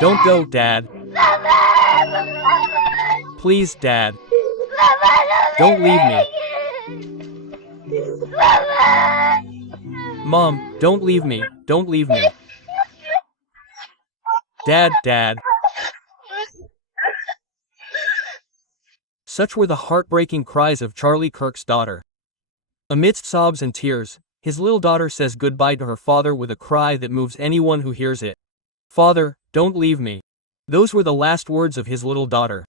Don't go, Dad. Please, Dad. Don't leave me. Mom, don't leave me. Don't leave me. Dad, Dad. Such were the heartbreaking cries of Charlie Kirk's daughter. Amidst sobs and tears, his little daughter says goodbye to her father with a cry that moves anyone who hears it. "Father, don't leave me." Those were the last words of his little daughter.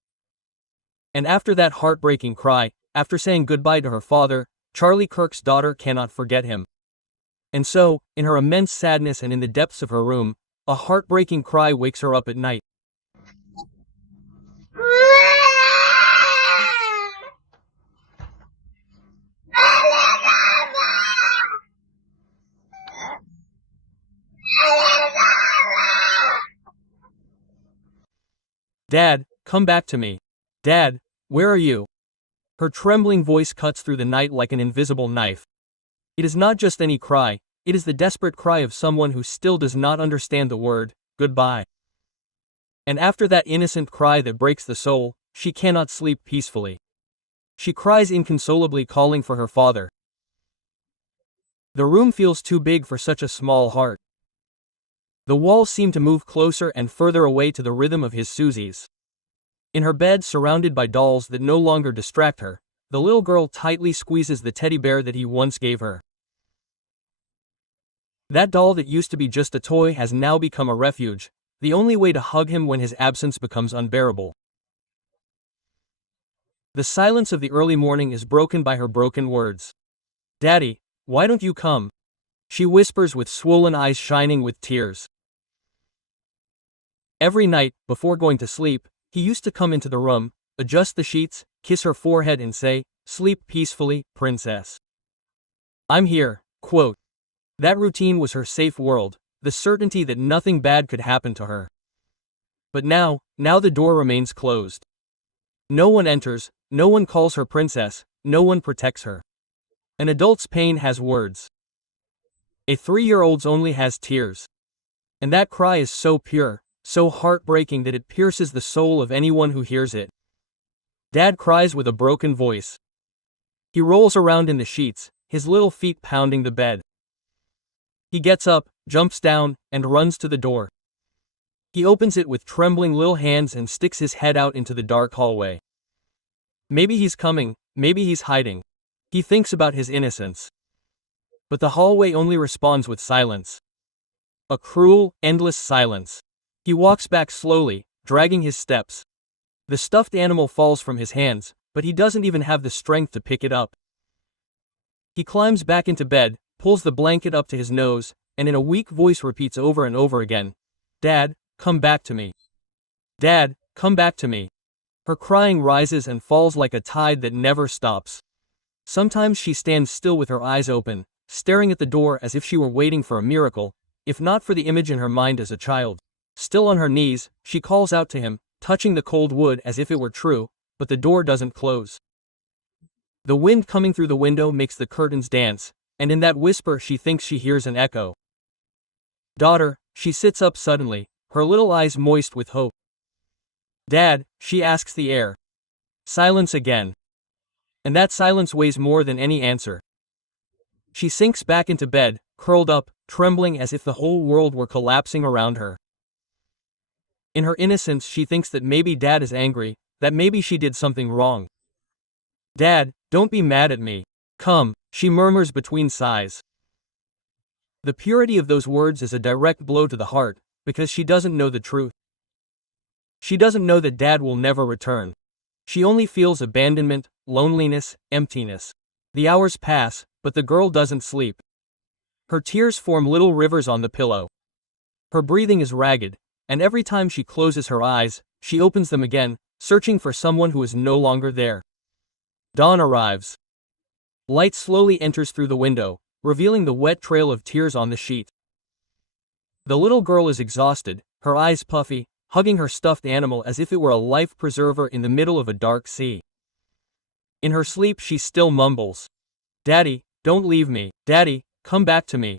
And after that heartbreaking cry, after saying goodbye to her father, Charlie Kirk's daughter cannot forget him. And so, in her immense sadness and in the depths of her room, a heartbreaking cry wakes her up at night. "Dad, come back to me. Dad, where are you?" Her trembling voice cuts through the night like an invisible knife. It is not just any cry, it is the desperate cry of someone who still does not understand the word, goodbye. And after that innocent cry that breaks the soul, she cannot sleep peacefully. She cries inconsolably, calling for her father. The room feels too big for such a small heart. The walls seem to move closer and further away to the rhythm of his Susie's. In her bed, surrounded by dolls that no longer distract her, the little girl tightly squeezes the teddy bear that he once gave her. That doll that used to be just a toy has now become a refuge, the only way to hug him when his absence becomes unbearable. The silence of the early morning is broken by her broken words. "Daddy, why don't you come?" she whispers with swollen eyes shining with tears. Every night, before going to sleep, he used to come into the room, adjust the sheets, kiss her forehead and say, "Sleep peacefully, princess. I'm here." Quote. That routine was her safe world, the certainty that nothing bad could happen to her. But now the door remains closed. No one enters, no one calls her princess, no one protects her. An adult's pain has words. A 3-year-old's only has tears. And that cry is so pure, so heartbreaking that it pierces the soul of anyone who hears it. Dad cries with a broken voice. He rolls around in the sheets, his little feet pounding the bed. He gets up, jumps down, and runs to the door. He opens it with trembling little hands and sticks his head out into the dark hallway. Maybe he's coming, maybe he's hiding. He thinks about his innocence. But the hallway only responds with silence. A cruel, endless silence. He walks back slowly, dragging his steps. The stuffed animal falls from his hands, but he doesn't even have the strength to pick it up. He climbs back into bed, pulls the blanket up to his nose, and in a weak voice repeats over and over again, "Dad, come back to me. Dad, come back to me." Her crying rises and falls like a tide that never stops. Sometimes she stands still with her eyes open, staring at the door as if she were waiting for a miracle, if not for the image in her mind as a child. Still on her knees, she calls out to him, touching the cold wood as if it were true, but the door doesn't close. The wind coming through the window makes the curtains dance, and in that whisper she thinks she hears an echo. "Daughter," she sits up suddenly, her little eyes moist with hope. "Dad," she asks the air. Silence again. And that silence weighs more than any answer. She sinks back into bed, curled up, trembling as if the whole world were collapsing around her. In her innocence she thinks that maybe Dad is angry, that maybe she did something wrong. "Dad, don't be mad at me. Come," she murmurs between sighs. The purity of those words is a direct blow to the heart, because she doesn't know the truth. She doesn't know that Dad will never return. She only feels abandonment, loneliness, emptiness. The hours pass, but the girl doesn't sleep. Her tears form little rivers on the pillow. Her breathing is ragged, and every time she closes her eyes, she opens them again, searching for someone who is no longer there. Dawn arrives. Light slowly enters through the window, revealing the wet trail of tears on the sheet. The little girl is exhausted, her eyes puffy, hugging her stuffed animal as if it were a life preserver in the middle of a dark sea. In her sleep she still mumbles, "Daddy, don't leave me. Daddy, come back to me."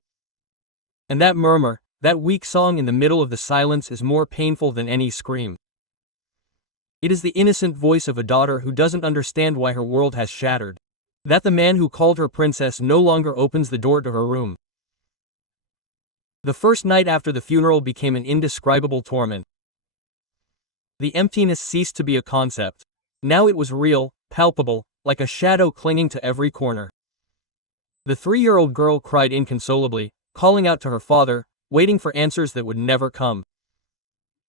And that murmur, That weak song in the middle of the silence is more painful than any scream. It is the innocent voice of a daughter who doesn't understand why her world has shattered. That the man who called her princess no longer opens the door to her room. The first night after the funeral became an indescribable torment. The emptiness ceased to be a concept. Now it was real, palpable, like a shadow clinging to every corner. The 3-year-old girl cried inconsolably, calling out to her father, waiting for answers that would never come.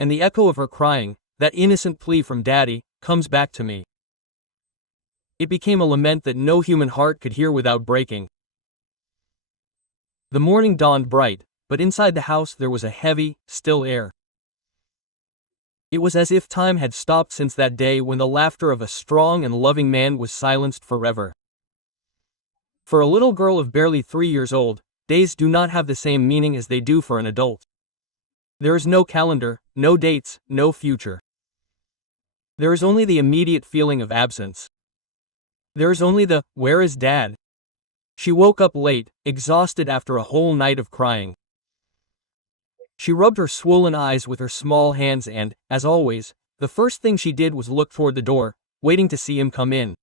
And the echo of her crying, that innocent plea from Daddy, comes back to me. It became a lament that no human heart could hear without breaking. The morning dawned bright, but inside the house there was a heavy, still air. It was as if time had stopped since that day when the laughter of a strong and loving man was silenced forever. For a little girl of barely 3 years old, days do not have the same meaning as they do for an adult. There is no calendar, no dates, no future. There is only the immediate feeling of absence. There is only the, "Where is Dad?" She woke up late, exhausted after a whole night of crying. She rubbed her swollen eyes with her small hands and, as always, the first thing she did was look toward the door, waiting to see him come in.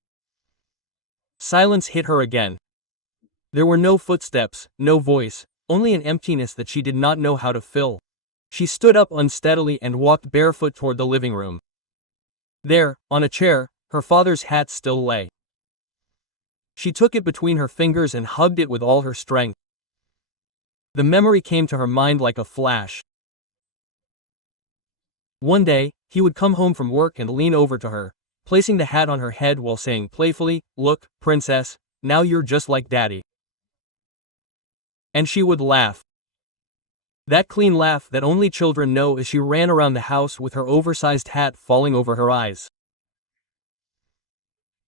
Silence hit her again. There were no footsteps, no voice, only an emptiness that she did not know how to fill. She stood up unsteadily and walked barefoot toward the living room. There, on a chair, her father's hat still lay. She took it between her fingers and hugged it with all her strength. The memory came to her mind like a flash. One day, he would come home from work and lean over to her, placing the hat on her head while saying playfully, "Look, princess, now you're just like Daddy." And she would laugh. That clean laugh that only children know as she ran around the house with her oversized hat falling over her eyes.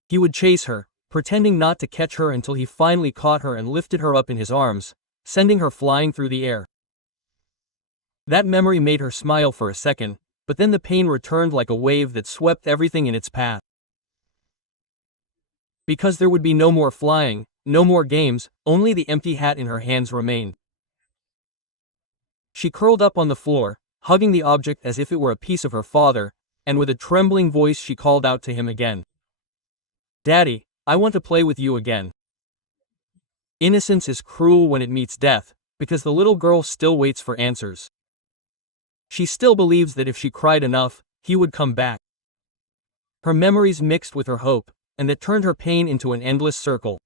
He would chase her, pretending not to catch her until he finally caught her and lifted her up in his arms, sending her flying through the air. That memory made her smile for a second, but then the pain returned like a wave that swept everything in its path. Because there would be no more flying, no more games, only the empty hat in her hands remained. She curled up on the floor, hugging the object as if it were a piece of her father, and with a trembling voice she called out to him again. "Daddy, I want to play with you again." Innocence is cruel when it meets death, because the little girl still waits for answers. She still believes that if she cried enough, he would come back. Her memories mixed with her hope, and that turned her pain into an endless circle.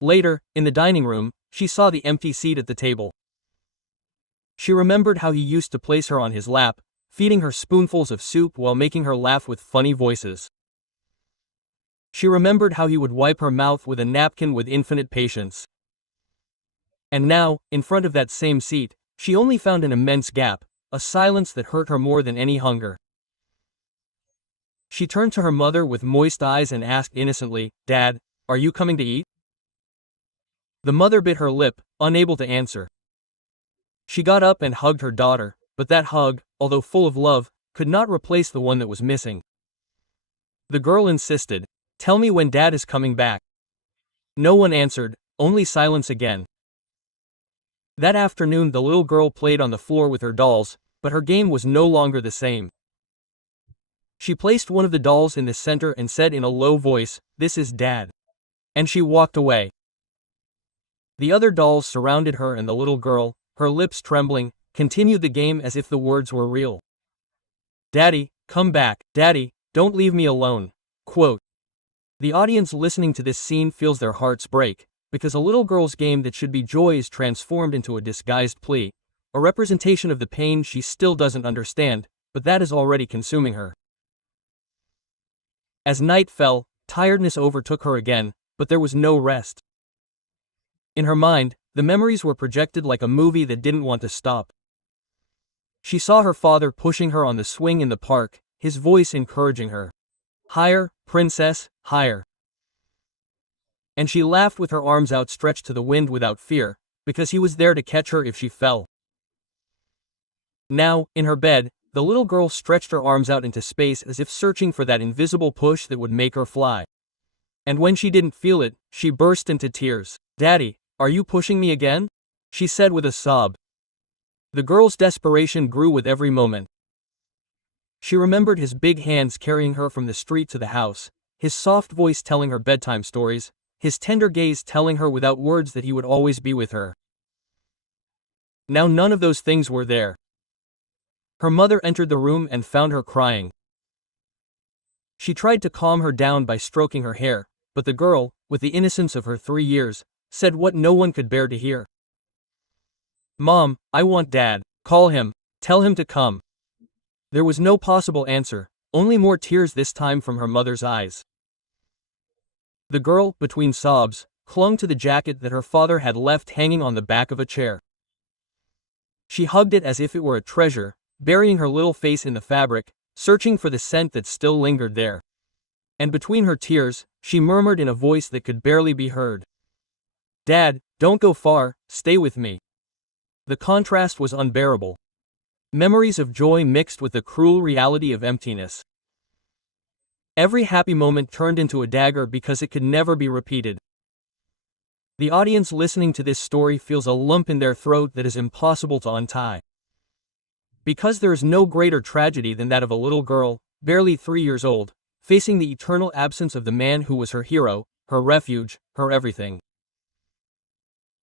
Later, in the dining room, she saw the empty seat at the table. She remembered how he used to place her on his lap, feeding her spoonfuls of soup while making her laugh with funny voices. She remembered how he would wipe her mouth with a napkin with infinite patience. And now, in front of that same seat, she only found an immense gap, a silence that hurt her more than any hunger. She turned to her mother with moist eyes and asked innocently, "Dad, are you coming to eat?" The mother bit her lip, unable to answer. She got up and hugged her daughter, but that hug, although full of love, could not replace the one that was missing. The girl insisted, "Tell me when Dad is coming back." No one answered, only silence again. That afternoon the little girl played on the floor with her dolls, but her game was no longer the same. She placed one of the dolls in the center and said in a low voice, "This is Dad." And she walked away. The other dolls surrounded her and the little girl, her lips trembling, continued the game as if the words were real. "Daddy, come back. Daddy, don't leave me alone." Quote. The audience listening to this scene feels their hearts break, because a little girl's game that should be joy is transformed into a disguised plea, a representation of the pain she still doesn't understand, but that is already consuming her. As night fell, tiredness overtook her again, but there was no rest. In her mind, the memories were projected like a movie that didn't want to stop. She saw her father pushing her on the swing in the park, his voice encouraging her. "Higher, princess, higher." And she laughed with her arms outstretched to the wind without fear, because he was there to catch her if she fell. Now, in her bed, the little girl stretched her arms out into space as if searching for that invisible push that would make her fly. And when she didn't feel it, she burst into tears. "Daddy, are you pushing me again?" she said with a sob. The girl's desperation grew with every moment. She remembered his big hands carrying her from the street to the house, his soft voice telling her bedtime stories, his tender gaze telling her without words that he would always be with her. Now none of those things were there. Her mother entered the room and found her crying. She tried to calm her down by stroking her hair, but the girl, with the innocence of her 3 years, said what no one could bear to hear. "Mom, I want Dad. Call him. Tell him to come." There was no possible answer, only more tears this time from her mother's eyes. The girl, between sobs, clung to the jacket that her father had left hanging on the back of a chair. She hugged it as if it were a treasure, burying her little face in the fabric, searching for the scent that still lingered there. And between her tears, she murmured in a voice that could barely be heard, "Dad, don't go far, stay with me." The contrast was unbearable. Memories of joy mixed with the cruel reality of emptiness. Every happy moment turned into a dagger because it could never be repeated. The audience listening to this story feels a lump in their throat that is impossible to untie. Because there is no greater tragedy than that of a little girl, barely 3 years old, facing the eternal absence of the man who was her hero, her refuge, her everything.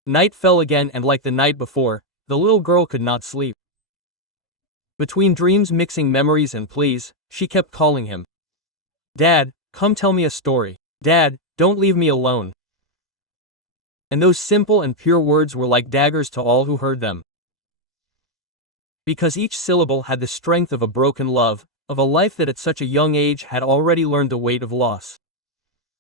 Night fell again, and like the night before, the little girl could not sleep. Between dreams mixing memories and pleas, she kept calling him. "Dad, come tell me a story. Dad, don't leave me alone." And those simple and pure words were like daggers to all who heard them. Because each syllable had the strength of a broken love, of a life that at such a young age had already learned the weight of loss.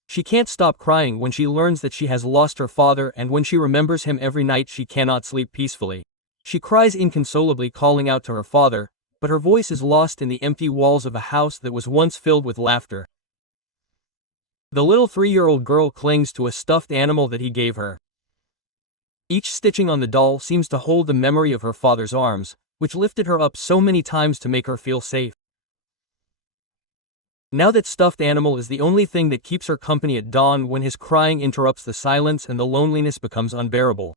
She can't stop crying when she learns that she has lost her father, and when she remembers him every night she cannot sleep peacefully. She cries inconsolably, calling out to her father, but her voice is lost in the empty walls of a house that was once filled with laughter. The little 3-year-old girl clings to a stuffed animal that he gave her. Each stitching on the doll seems to hold the memory of her father's arms, which lifted her up so many times to make her feel safe. Now that stuffed animal is the only thing that keeps her company at dawn when his crying interrupts the silence and the loneliness becomes unbearable.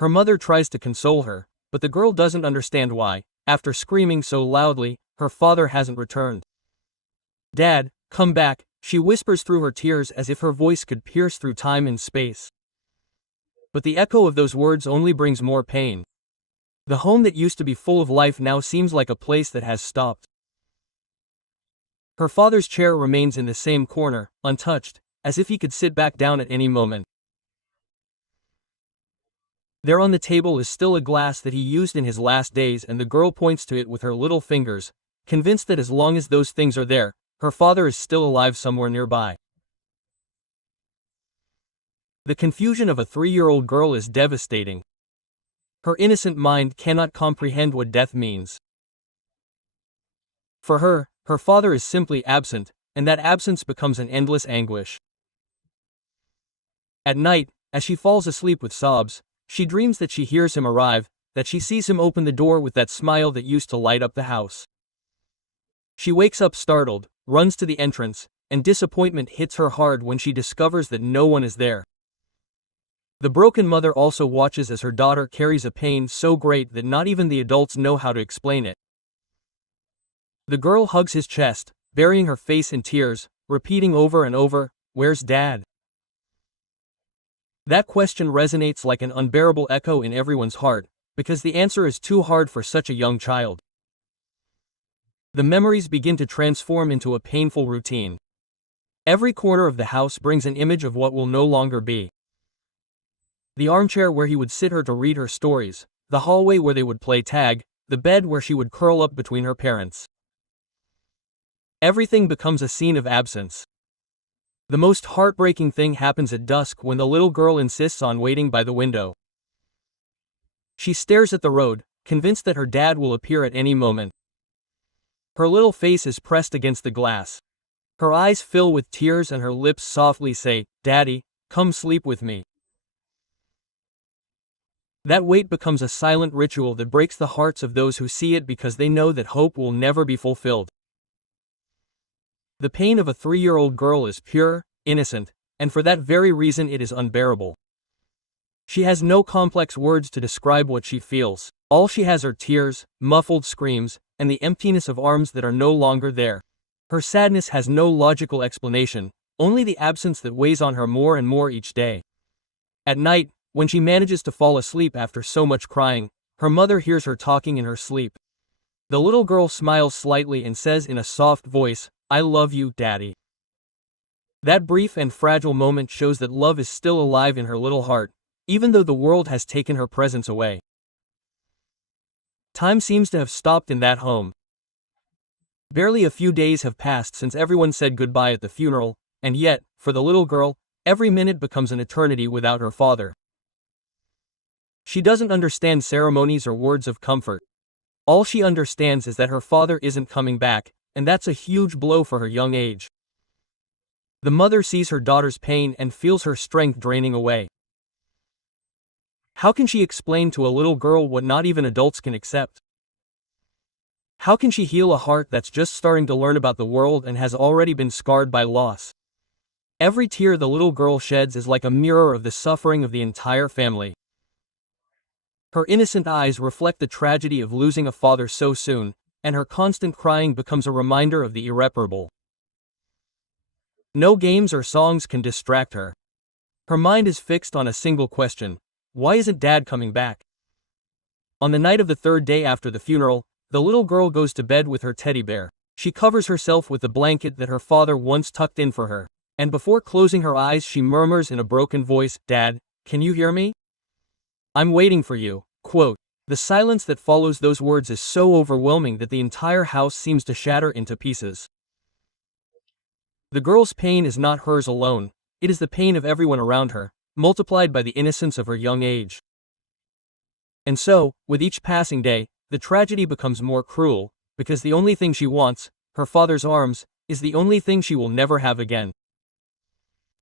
Her mother tries to console her, but the girl doesn't understand why, after screaming so loudly, her father hasn't returned. "Dad, come back," she whispers through her tears as if her voice could pierce through time and space. But the echo of those words only brings more pain. The home that used to be full of life now seems like a place that has stopped. Her father's chair remains in the same corner, untouched, as if he could sit back down at any moment. There on the table is still a glass that he used in his last days, and the girl points to it with her little fingers, convinced that as long as those things are there, her father is still alive somewhere nearby. The confusion of a 3-year-old girl is devastating. Her innocent mind cannot comprehend what death means. For her, her father is simply absent, and that absence becomes an endless anguish. At night, as she falls asleep with sobs, she dreams that she hears him arrive, that she sees him open the door with that smile that used to light up the house. She wakes up startled, runs to the entrance, and disappointment hits her hard when she discovers that no one is there. The broken mother also watches as her daughter carries a pain so great that not even the adults know how to explain it. The girl hugs his chest, burying her face in tears, repeating over and over, "Where's Dad?" That question resonates like an unbearable echo in everyone's heart, because the answer is too hard for such a young child. The memories begin to transform into a painful routine. Every corner of the house brings an image of what will no longer be. The armchair where he would sit her to read her stories, the hallway where they would play tag, the bed where she would curl up between her parents. Everything becomes a scene of absence. The most heartbreaking thing happens at dusk when the little girl insists on waiting by the window. She stares at the road, convinced that her dad will appear at any moment. Her little face is pressed against the glass. Her eyes fill with tears and her lips softly say, "Daddy, come sleep with me." That wait becomes a silent ritual that breaks the hearts of those who see it because they know that hope will never be fulfilled. The pain of a 3-year-old girl is pure, innocent, and for that very reason it is unbearable. She has no complex words to describe what she feels. All she has are tears, muffled screams, and the emptiness of arms that are no longer there. Her sadness has no logical explanation, only the absence that weighs on her more and more each day. At night, when she manages to fall asleep after so much crying, her mother hears her talking in her sleep. The little girl smiles slightly and says in a soft voice, "I love you, Daddy." That brief and fragile moment shows that love is still alive in her little heart, even though the world has taken her presence away. Time seems to have stopped in that home. Barely a few days have passed since everyone said goodbye at the funeral, and yet, for the little girl, every minute becomes an eternity without her father. She doesn't understand ceremonies or words of comfort. All she understands is that her father isn't coming back, and that's a huge blow for her young age. The mother sees her daughter's pain and feels her strength draining away. How can she explain to a little girl what not even adults can accept? How can she heal a heart that's just starting to learn about the world and has already been scarred by loss? Every tear the little girl sheds is like a mirror of the suffering of the entire family. Her innocent eyes reflect the tragedy of losing a father so soon, and her constant crying becomes a reminder of the irreparable. No games or songs can distract her. Her mind is fixed on a single question: why isn't Dad coming back? On the night of the third day after the funeral, the little girl goes to bed with her teddy bear. She covers herself with the blanket that her father once tucked in for her, and before closing her eyes she murmurs in a broken voice, "Dad, can you hear me? I'm waiting for you." Quote. The silence that follows those words is so overwhelming that the entire house seems to shatter into pieces. The girl's pain is not hers alone, it is the pain of everyone around her, multiplied by the innocence of her young age. And so, with each passing day, the tragedy becomes more cruel, because the only thing she wants, her father's arms, is the only thing she will never have again.